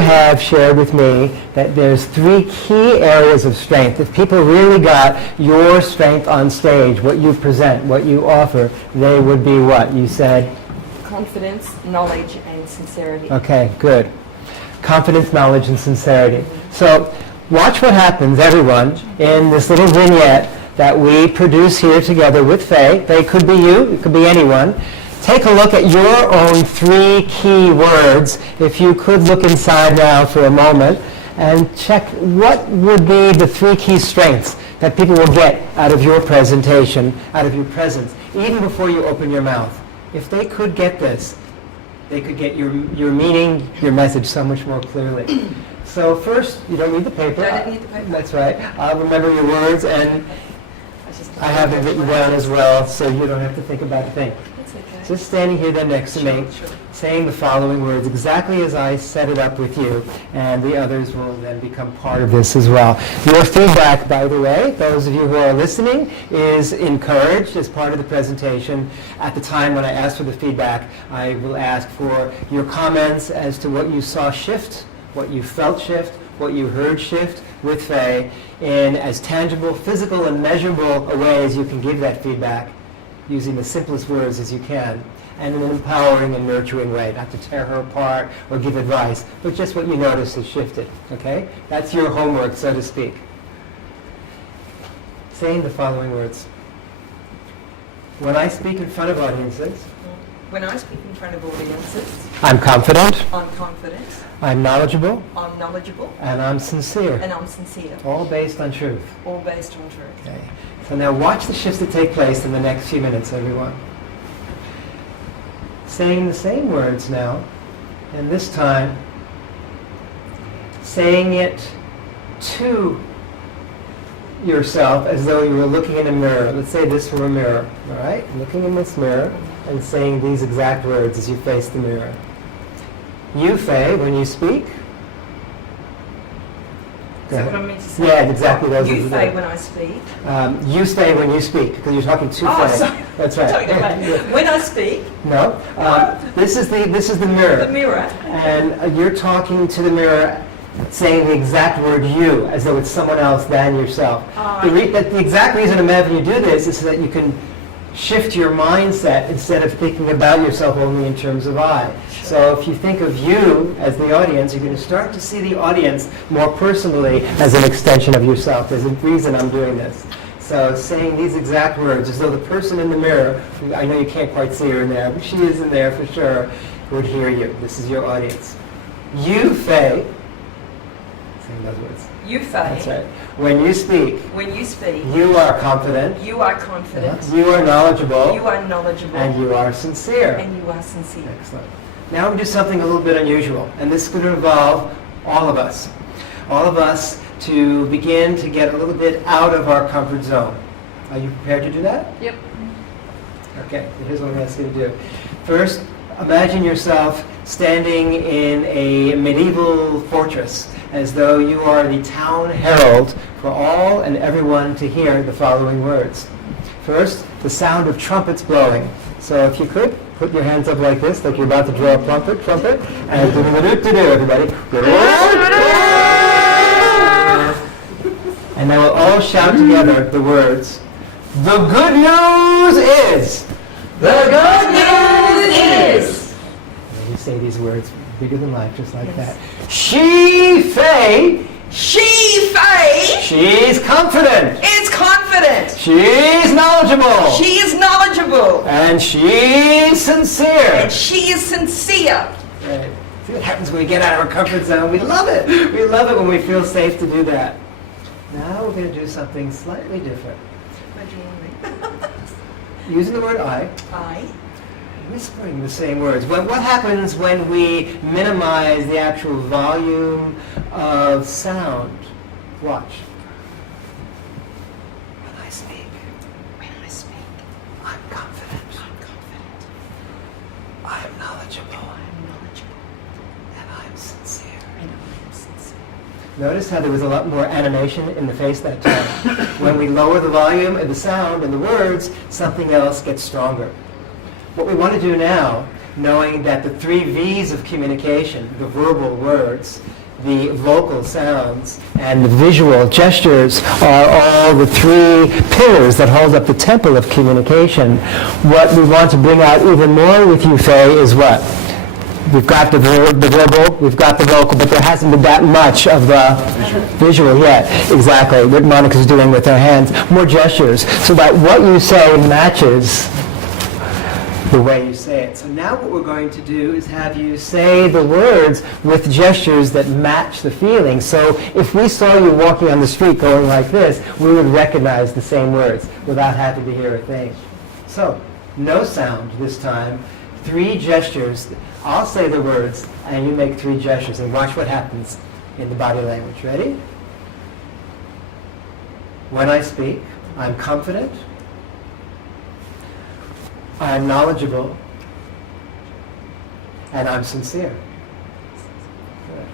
have shared with me that there's 3 key areas of strength. If people really got your strength on stage, what you present, what you offer, they would be what? You said? Confidence, knowledge, and sincerity. Okay, good. Confidence, knowledge, and sincerity. So watch what happens, everyone, in this little vignette that we produce here together with Faye. Faye could be you, it could be anyone. Take a look at your own 3 key words. If you could look inside now for a moment and check what would be the 3 key strengths that people will get out of your presentation, out of your presence, even before you open your mouth. If they could get this, they could get your meaning, your message so much more clearly. So first, you don't need the paper. I don't need the paper. That's right. I'll remember your words, and I have it written down as well, so you don't have to think about a thing. That's okay. Just standing here then next to me, Sure. saying the following words exactly as I set it up with you, and the others will then become part of this as well. Your feedback, by the way, those of you who are listening, is encouraged as part of the presentation. At the time when I ask for the feedback, I will ask for your comments as to what you saw shift, what you felt shift, what you heard shift with Faye in as tangible, physical, and measurable a way as you can give that feedback, using the simplest words as you can, and in an empowering and nurturing way, not to tear her apart or give advice, but just what you notice has shifted, okay? That's your homework, so to speak. Saying the following words. When I speak in front of audiences, When I speak in front of audiences, I'm confident, I'm confident, I'm knowledgeable, I'm knowledgeable, and I'm sincere, and I'm sincere, all based on truth. all based on truth. Okay. So now watch the shifts that take place in the next few minutes, everyone. Saying the same words now, and this time saying it to yourself as though you were looking in a mirror. Let's say this from a mirror, all right? Looking in this mirror and saying these exact words as you face the mirror. You, Faye, when you speak. Is that what I'm meant to say? Yeah, exactly. Those You are the- say when I speak. You stay when you speak, because you're talking to Oh, Faye. sorry. That's right. Sorry, okay. When I speak, No, this is the mirror. the mirror. And you're talking to the mirror, saying the exact word "you" as though it's someone else than yourself. The exact reason I'm having you do this is so that you can shift your mindset instead of thinking about yourself only in terms of I. So if you think of you as the audience, you're going to start to see the audience more personally as an extension of yourself. There's a reason I'm doing this. So saying these exact words as though the person in the mirror, I know you can't quite see her in there, but she is in there for sure, would hear you. This is your audience. You, Faye, saying those words. You, Faye. That's right. When you speak, When you speak, you are confident, you are confident, you are knowledgeable, you are knowledgeable, and you are sincere. and you are sincere. Excellent. Now we do something a little bit unusual, and this is going to involve all of us. All of us to begin to get a little bit out of our comfort zone. Are you prepared to do that? Yep. Okay, so here's what I'm asking you to do. First, imagine yourself standing in a medieval fortress as though you are the town herald for all and everyone to hear the following words. First, the sound of trumpets blowing. So if you could, put your hands up like this, like you're about to draw a trumpet, and do everybody. And then we'll all shout together the words, "The good news is." The good news is. And you say these words bigger than life, just like that. She, Faye, she's confident. Is confident. She's knowledgeable. She is knowledgeable. And she's sincere. And she is sincere. Right. See what happens when we get out of our comfort zone? We love it. We love it when we feel safe to do that. Now we're going to do something slightly different. What do you want me? Using the word I, whispering the same words. What happens when we minimize the actual volume of sound? Watch. When I speak, I'm confident. I'm knowledgeable. And I'm sincere. Notice how there was a lot more animation in the face that time. When we lower the volume of the sound and the words, something else gets stronger. What we want to do now knowing that the 3 V's of communication, the verbal words, the vocal sounds, and the visual gestures are all the 3 pillars that hold up the temple of communication. What we want to bring out even more with you, Faye, is what? We've got the verbal, we've got the vocal, but there hasn't been that much of the visual yet. Exactly, what Monica's doing with her hands. More gestures, so that what you say matches the way you say it. So now what we're going to do is have you say the words with gestures that match the feeling. So if we saw you walking on the street going like this, we would recognize the same words without having to hear a thing. So, no sound this time. 3 gestures. I'll say the words, and you make 3 gestures, and watch what happens in the body language. Ready? When I speak, I'm confident, I'm knowledgeable, and I'm sincere. Good.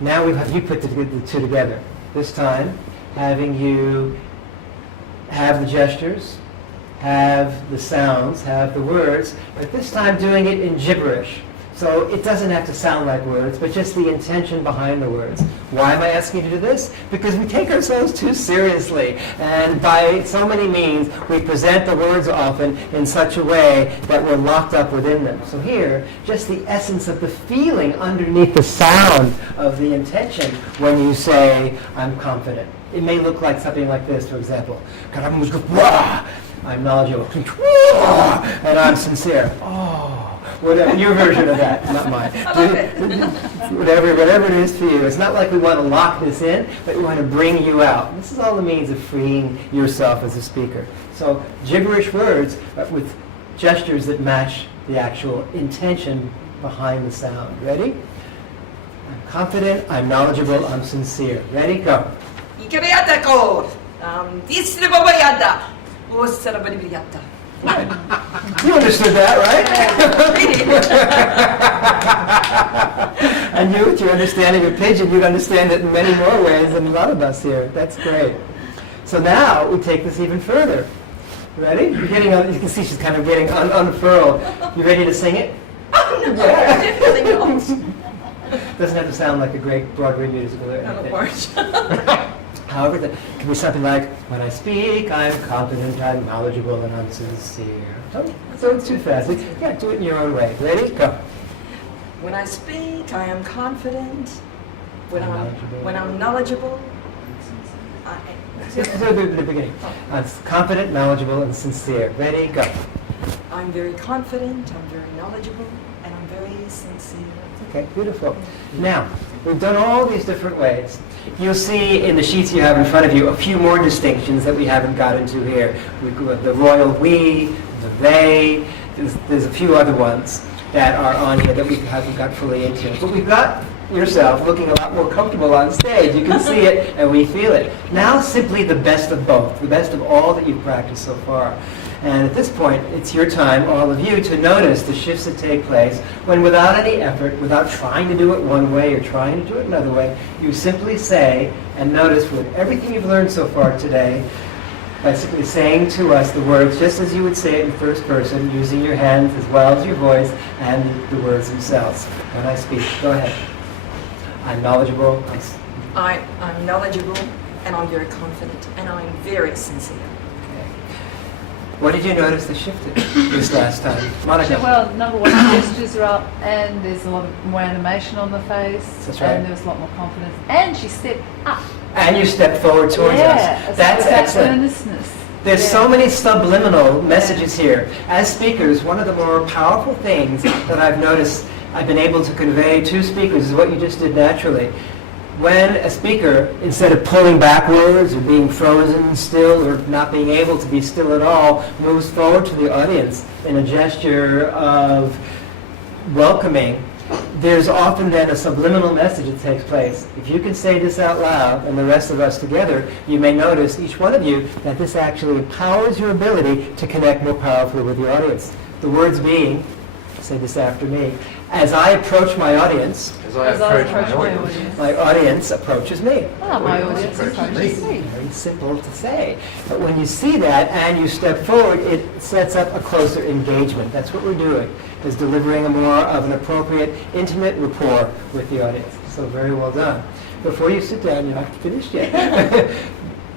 Now we have you put the 2 together. This time, having you have the gestures, have the sounds, have the words, but this time doing it in gibberish. So it doesn't have to sound like words, but just the intention behind the words. Why am I asking you to do this? Because we take ourselves too seriously, and by so many means, we present the words often in such a way that we're locked up within them. So here, just the essence of the feeling underneath the sound of the intention when you say, I'm confident. It may look like something like this, for example. I'm knowledgeable, and I'm sincere. Whatever, your version of that, not mine. I love it. Whatever it is for you. It's not like we want to lock this in, but we want to bring you out. This is all the means of freeing yourself as a speaker. So gibberish words, but with gestures that match the actual intention behind the sound. Ready? I'm confident, I'm knowledgeable, I'm sincere. Ready? Go. Ikarayata ko. This is babayada. Was sarabalibriyata. You understood that, right? And you, with your understanding of Pidgin, you'd understand it in many more ways than a lot of us here. That's great. So now we take this even further. Ready? You're getting, you can see she's kind of getting unfurled. You ready to sing it? Oh, no, definitely not. Doesn't have to sound like a great Broadway musical or Not a anything. part. However, it can be something like, when I speak, I'm confident, I'm knowledgeable, and I'm sincere. So it's too fast. Yeah, do it in your own way. Ready? Go. When I speak, I am confident. When I'm I'm knowledgeable, Just do the beginning. I'm confident, knowledgeable, and sincere. Ready? Go. I'm very confident, I'm very knowledgeable, and I'm very sincere. Okay, beautiful. Now, we've done all these different ways. You'll see in the sheets you have in front of you a few more distinctions that we haven't got into here. We've got the royal we, the they, there's a few other ones that are on here that we haven't got fully into. But we've got yourself looking a lot more comfortable on stage. You can see it and we feel it. Now simply the best of both, the best of all that you've practiced so far. And at this point, it's your time, all of you, to notice the shifts that take place when without any effort, without trying to do it one way or trying to do it another way, you simply say and notice with everything you've learned so far today, basically saying to us the words just as you would say it in first person, using your hands as well as your voice and the words themselves. When I speak, go ahead. I'm knowledgeable. I'm knowledgeable, and I'm very confident, and I'm very sincere. What did you notice that shifted this last time? Monica? Well, number one, gestures are up, and there's a lot more animation on the face, That's right. and there was a lot more confidence, and she stepped up. And you stepped forward towards us. That's that excellent. earnestness. There's so many subliminal messages here. As speakers, one of the more powerful things that I've noticed I've been able to convey to speakers is what you just did naturally. When a speaker, instead of pulling backwards or being frozen still or not being able to be still at all, moves forward to the audience in a gesture of welcoming, there's often then a subliminal message that takes place. If you can say this out loud and the rest of us together, you may notice, each one of you, that this actually empowers your ability to connect more powerfully with the audience. The words being, say this after me, As I approach my audience, As I approach my audience. my audience approaches me. My audience approaches me. Very simple to say. But when you see that and you step forward, it sets up a closer engagement. That's what we're doing, is delivering a more of an appropriate, intimate rapport with the audience. So very well done. Before you sit down, you're not finished yet.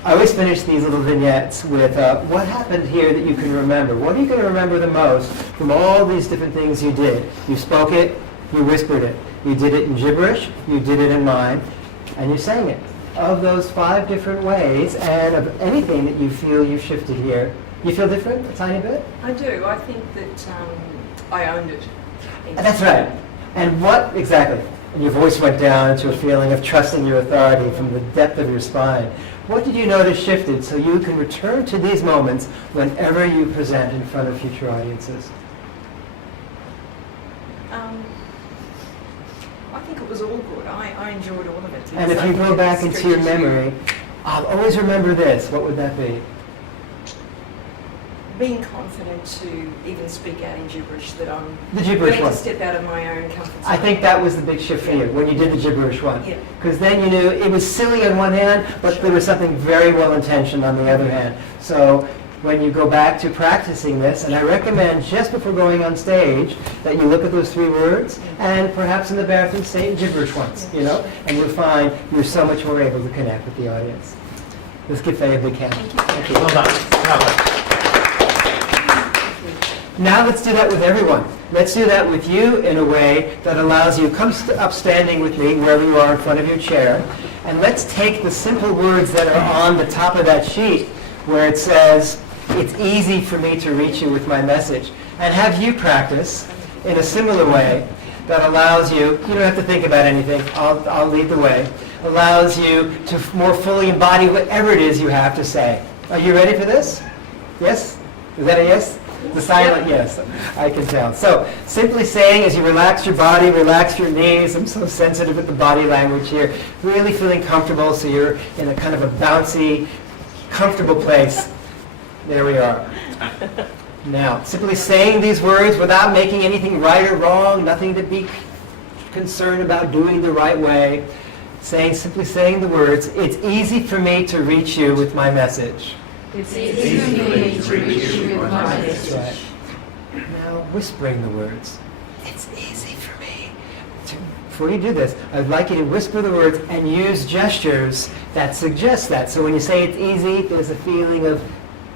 I always finish these little vignettes with what happened here that you can remember. What are you going to remember the most from all these different things you did? You spoke it, you whispered it. You did it in gibberish, you did it in mime, and you sang it. Of those 5 different ways, and of anything that you feel you've shifted here, you feel different a tiny bit? I do. I think that I owned it. That's right. And what exactly? And your voice went down into a feeling of trusting your authority from the depth of your spine. What did you notice shifted so you can return to these moments whenever you present in front of future audiences? I think it was all good. I enjoyed all of it. And if you go back into your memory, I'll always remember this. What would that be? Being confident to even speak out in gibberish, that I'm The gibberish willing one. to step out of my own comfort zone. I think that was the big shift for you when you did the gibberish one. Yeah. Because then you knew it was silly on one hand, but there was something very well intentioned on the other hand. So when you go back to practicing this, and I recommend just before going on stage that you look at those 3 words, and perhaps in the bathroom say it gibberish once, you know, and you'll find you're so much more able to connect with the audience. Let's give Faye a big hand. Thank you. Well done. Well done. Now let's do that with everyone. Let's do that with you in a way that allows you, come up standing with me wherever you are in front of your chair, and let's take the simple words that are on the top of that sheet where it says, it's easy for me to reach you with my message, and have you practice in a similar way that allows you, you don't have to think about anything, I'll lead the way, allows you to more fully embody whatever it is you have to say. Are you ready for this? Yes? Is that a yes? The silent yes, I can tell. So simply saying as you relax your body, relax your knees, I'm so sensitive with the body language here, really feeling comfortable so you're in a kind of a bouncy, comfortable place. There we are. Now, simply saying these words without making anything right or wrong, nothing to be concerned about doing the right way. Simply saying the words, it's easy for me to reach you with my message. It's easy for me to reach you with my message. Right. Now, whispering the words, it's easy for me. Before you do this, I'd like you to whisper the words and use gestures that suggest that. So when you say it's easy, there's a feeling of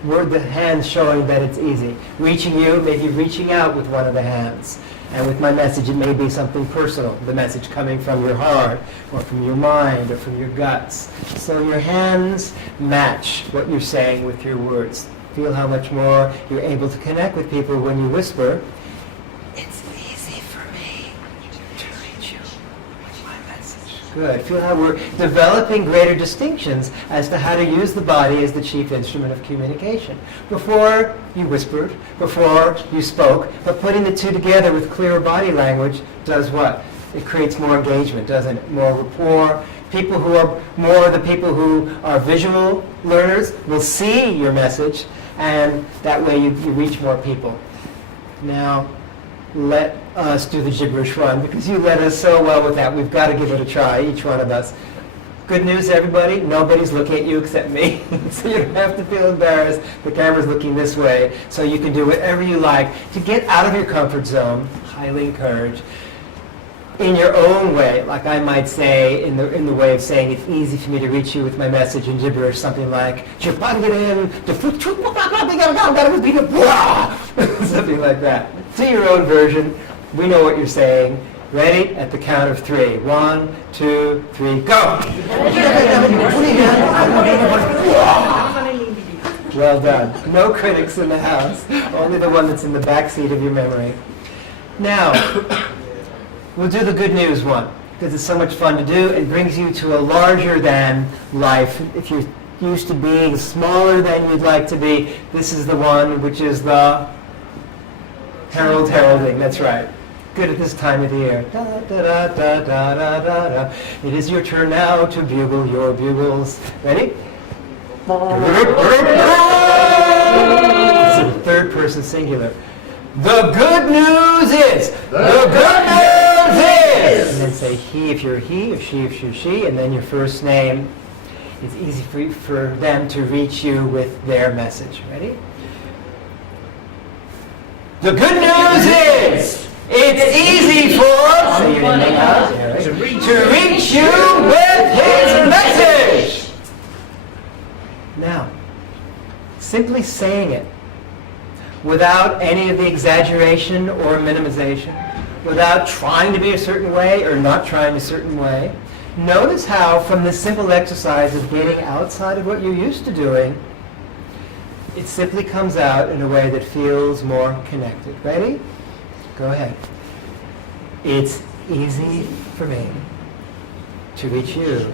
the hands showing that it's easy. Reaching you, maybe reaching out with one of the hands. And with my message, it may be something personal, the message coming from your heart, or from your mind, or from your guts. So your hands match what you're saying with your words. Feel how much more you're able to connect with people when you whisper, it's easy for me to reach you with my message. Good. Feel how we're developing greater distinctions as to how to use the body as the chief instrument of communication. Before you whispered, before you spoke, but putting the 2 together with clearer body language does what? It creates more engagement, doesn't it? More rapport. People who are more the people who are visual learners will see your message, and that way you reach more people. Now, let us do the gibberish one, because you led us so well with that. We've got to give it a try, each one of us. Good news, everybody, nobody's looking at you except me. So you don't have to feel embarrassed. The camera's looking this way, so you can do whatever you like to get out of your comfort zone, highly encouraged, in your own way, like I might say, in the way of saying it's easy for me to reach you with my message in gibberish, something like, something like that. Do your own version. We know what you're saying. Ready? At the count of 3. 1, 2, 3, go! Well done. No critics in the house. Only the one that's in the back seat of your memory. Now, we'll do the good news one, because it's so much fun to do. It brings you to a larger than life. If you're used to being smaller than you'd like to be, this is the one which is the heralding. That's right. Good at this time of the year. Da, da, da, da, da, da, da, da. It is your turn now to bugle your bugles. Ready? It's in third person singular. The good news is, the good news knows is. And then say he if you're a he, or she if you're she, and then your first name. It's easy for them to reach you with their message. Ready? The good news is, it's easy for, say your name out, to reach you with his message. Now, simply saying it, without any of the exaggeration or minimization, without trying to be a certain way or not trying a certain way, notice how from this simple exercise of getting outside of what you're used to doing, it simply comes out in a way that feels more connected. Ready? Go ahead. It's easy for me to reach you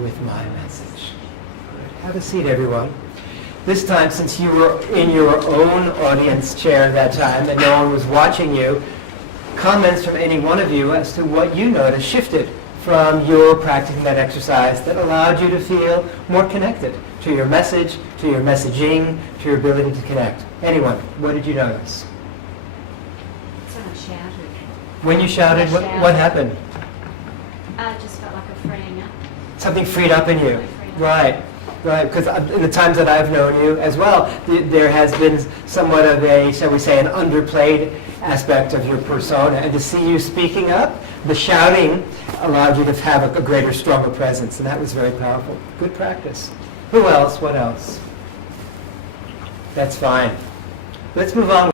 with my message. Have a seat, everyone. This time, since you were in your own audience chair that time and no one was watching you, comments from any one of you as to what you noticed shifted from your practicing that exercise that allowed you to feel more connected to your message, to your messaging, to your ability to connect. Anyone, what did you notice? Someone shouted. When you shouted, what happened? I just felt like a freeing up. Something freed up in you. Right, right. Because in the times that I've known you as well, there has been somewhat of a, shall we say, an underplayed aspect of your persona. And to see you speaking up, the shouting allowed you to have a greater, stronger presence. And that was very powerful. Good practice. Who else? What else? That's fine. Let's move on.